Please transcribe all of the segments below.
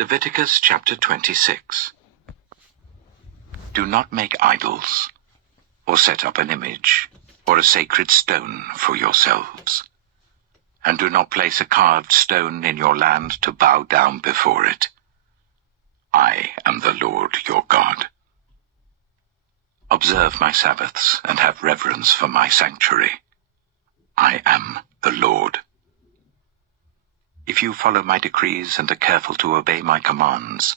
Leviticus chapter 26. Do not make idols, or set up an image, or a sacred stone for yourselves. And do not place a carved stone in your land to bow down before it. I am the Lord your God. Observe my Sabbaths and have reverence for my sanctuary. I am the Lord. If you follow my decrees and are careful to obey my commands,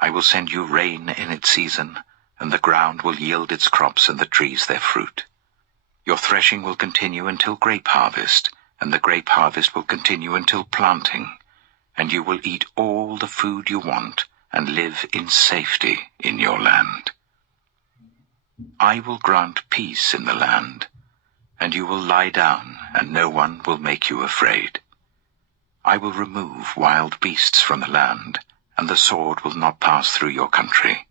I will send you rain in its season, and the ground will yield its crops and the trees their fruit. Your threshing will continue until grape harvest, and the grape harvest will continue until planting, and you will eat all the food you want and live in safety in your land. I will grant peace in the land, and you will lie down, and no one will make you afraid. I will remove wild beasts from the land, and the sword will not pass through your country.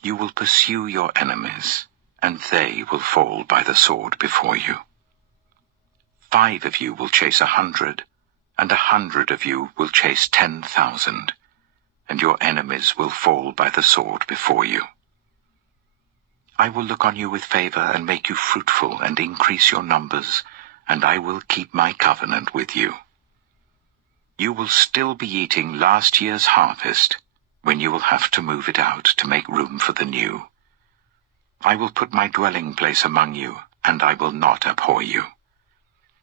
You will pursue your enemies, and they will fall by the sword before you. 5 of you will chase 100, and 100 of you will chase 10,000, and your enemies will fall by the sword before you. I will look on you with favor and make you fruitful and increase your numbers, and I will keep my covenant with you. You will still be eating last year's harvest, when you will have to move it out to make room for the new. I will put my dwelling place among you, and I will not abhor you.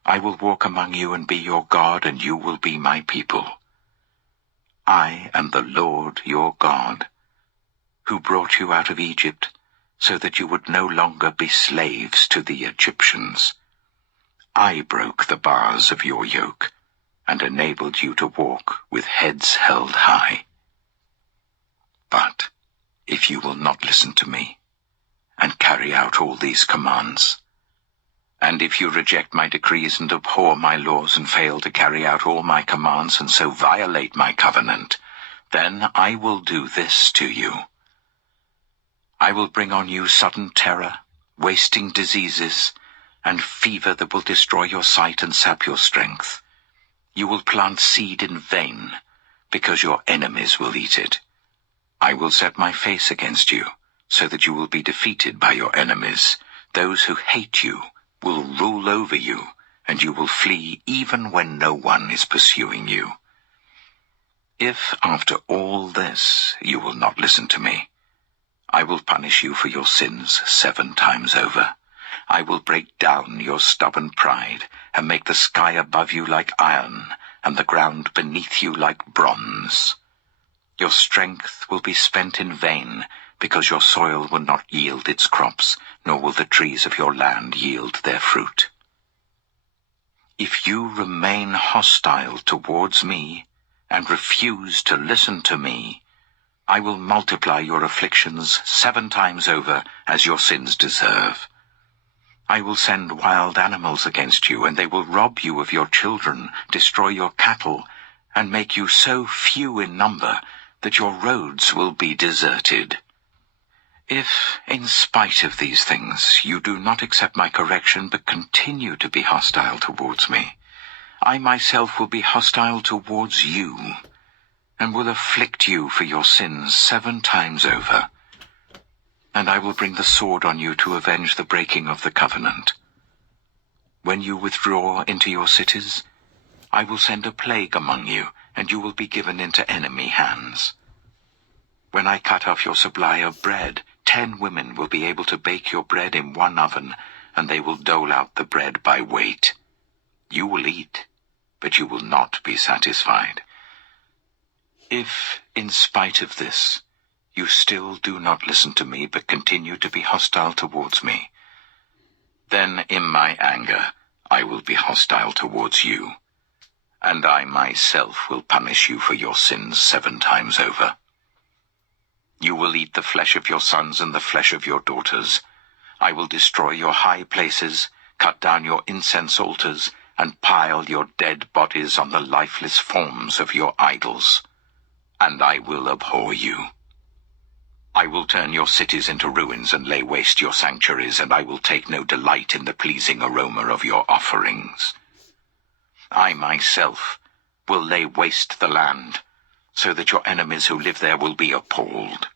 I will walk among you and be your God, and you will be my people. I am the Lord your God, who brought you out of Egypt, so that you would no longer be slaves to the Egyptians. I broke the bars of your yoke, and enabled you to walk with heads held high. But if you will not listen to me, and carry out all these commands, and if you reject my decrees and abhor my laws and fail to carry out all my commands and so violate my covenant, then I will do this to you. I will bring on you sudden terror, wasting diseases, and fever that will destroy your sight and sap your strength. You will plant seed in vain, because your enemies will eat it. I will set my face against you, so that you will be defeated by your enemies. Those who hate you will rule over you, and you will flee even when no one is pursuing you. If, after all this, you will not listen to me, I will punish you for your sins 7 times over. I will break down your stubborn pride, and make the sky above you like iron, and the ground beneath you like bronze. Your strength will be spent in vain, because your soil will not yield its crops, nor will the trees of your land yield their fruit. If you remain hostile towards me, and refuse to listen to me, I will multiply your afflictions 7 times over, as your sins deserve. I will send wild animals against you, and they will rob you of your children, destroy your cattle, and make you so few in number that your roads will be deserted. If, in spite of these things, you do not accept my correction but continue to be hostile towards me, I myself will be hostile towards you, and will afflict you for your sins 7 times over. And I will bring the sword on you to avenge the breaking of the covenant. When you withdraw into your cities, I will send a plague among you, and you will be given into enemy hands. When I cut off your supply of bread, 10 women will be able to bake your bread in 1 oven, and they will dole out the bread by weight. You will eat, but you will not be satisfied. If, in spite of this, you still do not listen to me but continue to be hostile towards me, then in my anger I will be hostile towards you, and I myself will punish you for your sins 7 times over. You will eat the flesh of your sons and the flesh of your daughters. I will destroy your high places, cut down your incense altars, and pile your dead bodies on the lifeless forms of your idols. And I will abhor you. I will turn your cities into ruins and lay waste your sanctuaries, and I will take no delight in the pleasing aroma of your offerings. I myself will lay waste the land, so that your enemies who live there will be appalled.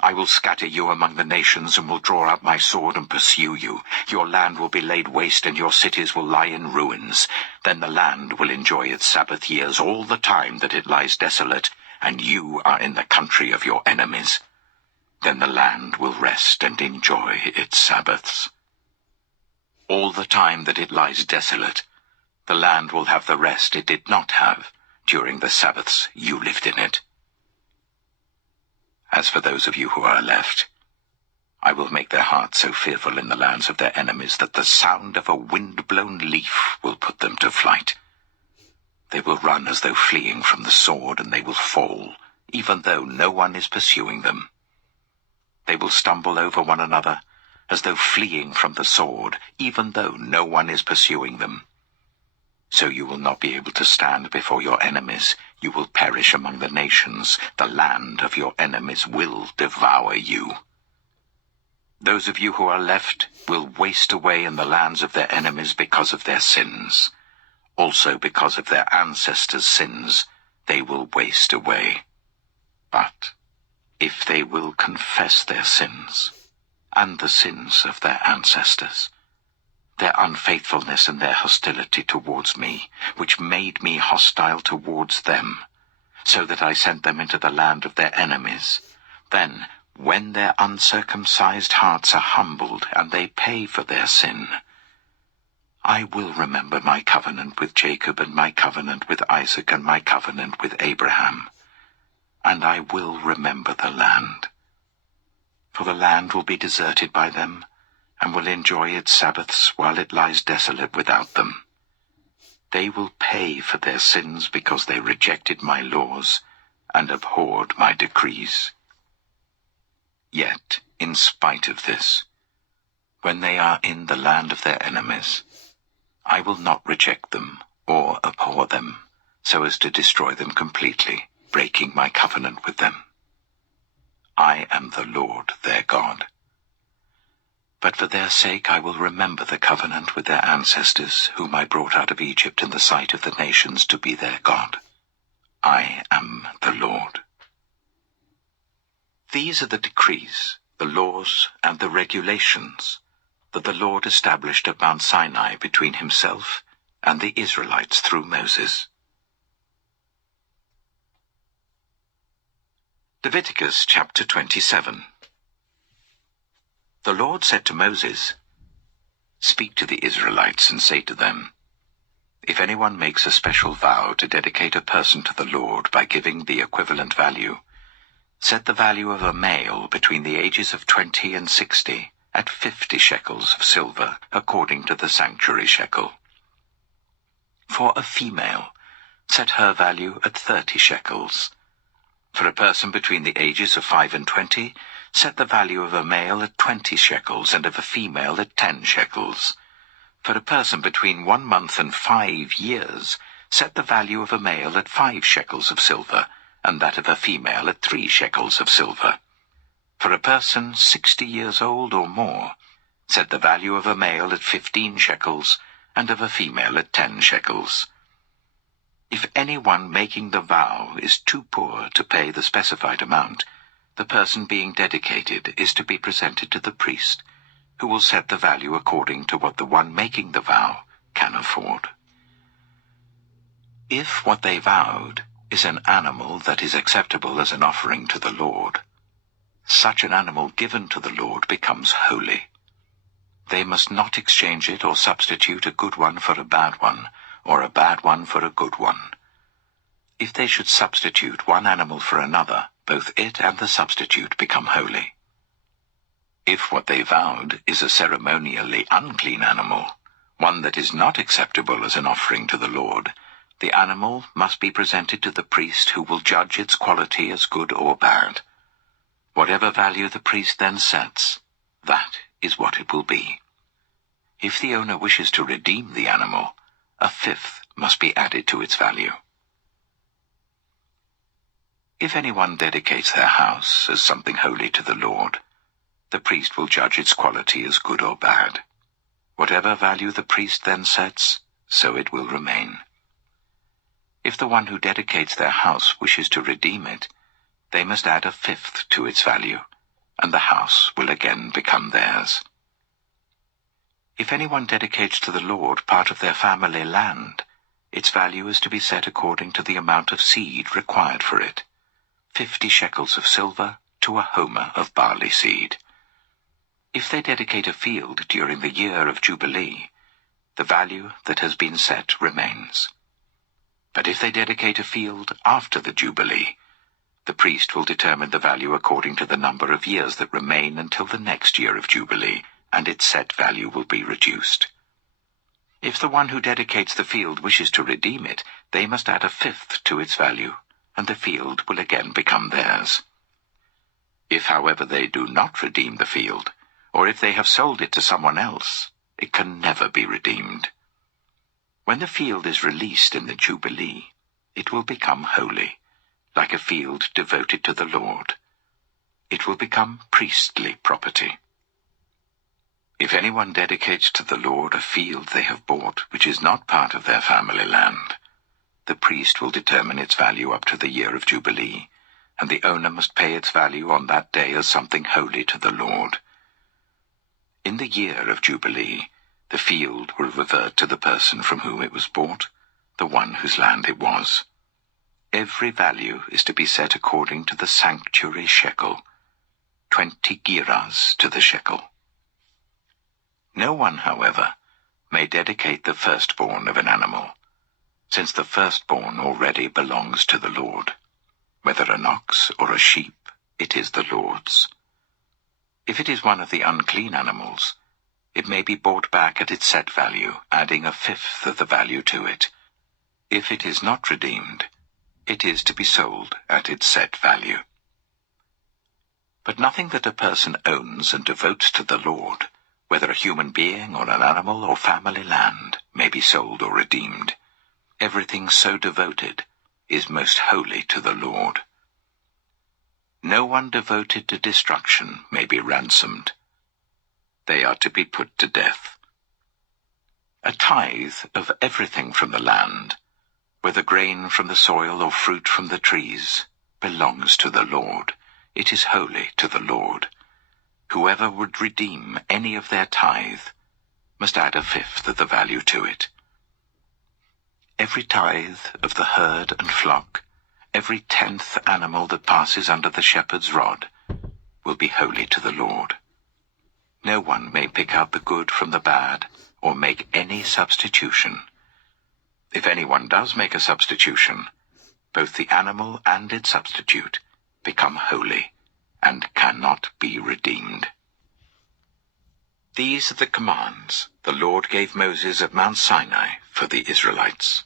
I will scatter you among the nations, and will draw out my sword and pursue you. Your land will be laid waste, and your cities will lie in ruins. Then the land will enjoy its Sabbath years all the time that it lies desolate, and you are in the country of your enemies. Then the land will rest and enjoy its Sabbaths. All the time that it lies desolate, the land will have the rest it did not have during the Sabbaths you lived in it. As for those of you who are left, I will make their hearts so fearful in the lands of their enemies that the sound of a wind-blown leaf will put them to flight. They will run as though fleeing from the sword, and they will fall, even though no one is pursuing them. They will stumble over one another, as though fleeing from the sword, even though no one is pursuing them. So you will not be able to stand before your enemies. You will perish among the nations. The land of your enemies will devour you. Those of you who are left will waste away in the lands of their enemies because of their sins. Also because of their ancestors' sins, they will waste away. But if they will confess their sins, and the sins of their ancestors, their unfaithfulness and their hostility towards me, which made me hostile towards them, so that I sent them into the land of their enemies, then, when their uncircumcised hearts are humbled, and they pay for their sin, I will remember my covenant with Jacob, and my covenant with Isaac, and my covenant with Abraham, and I will remember the land. For the land will be deserted by them, and will enjoy its Sabbaths while it lies desolate without them. They will pay for their sins because they rejected my laws and abhorred my decrees. Yet, in spite of this, when they are in the land of their enemies, I will not reject them or abhor them, so as to destroy them completely, breaking my covenant with them. I am the Lord their God. But for their sake I will remember the covenant with their ancestors, whom I brought out of Egypt in the sight of the nations to be their God. I am the Lord. These are the decrees, the laws, and the regulations that the Lord established at Mount Sinai between himself and the Israelites through Moses. Leviticus chapter 27. The Lord said to Moses, "Speak to the Israelites and say to them, if anyone makes a special vow to dedicate a person to the Lord by giving the equivalent value, set the value of a male between the ages of 20 and 60 at 50 shekels of silver, according to the sanctuary shekel. For a female, set her value at 30 shekels. For a person between the ages of 5 and 20, set the value of a male at 20 shekels, and of a female at 10 shekels. For a person between 1 month and 5 years, set the value of a male at 5 shekels of silver, and that of a female at 3 shekels of silver. For a person 60 years old or more, set the value of a male at 15 shekels, and of a female at 10 shekels. If anyone making the vow is too poor to pay the specified amount, the person being dedicated is to be presented to the priest, who will set the value according to what the one making the vow can afford. If what they vowed is an animal that is acceptable as an offering to the Lord, such an animal given to the Lord becomes holy. They must not exchange it or substitute a good one for a bad one, or a bad one for a good one. If they should substitute one animal for another, both it and the substitute become holy. If what they vowed is a ceremonially unclean animal, one that is not acceptable as an offering to the Lord, the animal must be presented to the priest, who will judge its quality as good or bad. Whatever value the priest then sets, that is what it will be. If the owner wishes to redeem the animal, a fifth must be added to its value. If anyone dedicates their house as something holy to the Lord, the priest will judge its quality as good or bad. Whatever value the priest then sets, so it will remain. If the one who dedicates their house wishes to redeem it, they must add a fifth to its value, and the house will again become theirs. If anyone dedicates to the Lord part of their family land, its value is to be set according to the amount of seed required for it, 50 shekels of silver to a homer of barley seed. If they dedicate a field during the year of Jubilee, the value that has been set remains. But if they dedicate a field after the Jubilee, the priest will determine the value according to the number of years that remain until the next year of Jubilee, and its set value will be reduced. If the one who dedicates the field wishes to redeem it, they must add a fifth to its value, and the field will again become theirs. If, however, they do not redeem the field, or if they have sold it to someone else, it can never be redeemed. When the field is released in the Jubilee, it will become holy, like a field devoted to the Lord. It will become priestly property. If anyone dedicates to the Lord a field they have bought which is not part of their family land, the priest will determine its value up to the year of Jubilee, and the owner must pay its value on that day as something holy to the Lord. In the year of Jubilee, the field will revert to the person from whom it was bought, the one whose land it was. Every value is to be set according to the sanctuary shekel, 20 gerahs to the shekel. No one, however, may dedicate the firstborn of an animal, since the firstborn already belongs to the Lord. Whether an ox or a sheep, it is the Lord's. If it is one of the unclean animals, it may be bought back at its set value, adding a fifth of the value to it. If it is not redeemed, it is to be sold at its set value. But nothing that a person owns and devotes to the Lord, whether a human being or an animal or family land, may be sold or redeemed. Everything so devoted is most holy to the Lord. No one devoted to destruction may be ransomed. They are to be put to death. A tithe of everything from the land, whether grain from the soil or fruit from the trees, belongs to the Lord. It is holy to the Lord. Whoever would redeem any of their tithe must add a fifth of the value to it. Every tithe of the herd and flock, every 10th animal that passes under the shepherd's rod, will be holy to the Lord. No one may pick out the good from the bad, or make any substitution. If anyone does make a substitution, both the animal and its substitute become holy, and cannot be redeemed. These are the commands the Lord gave Moses at Mount Sinai for the Israelites.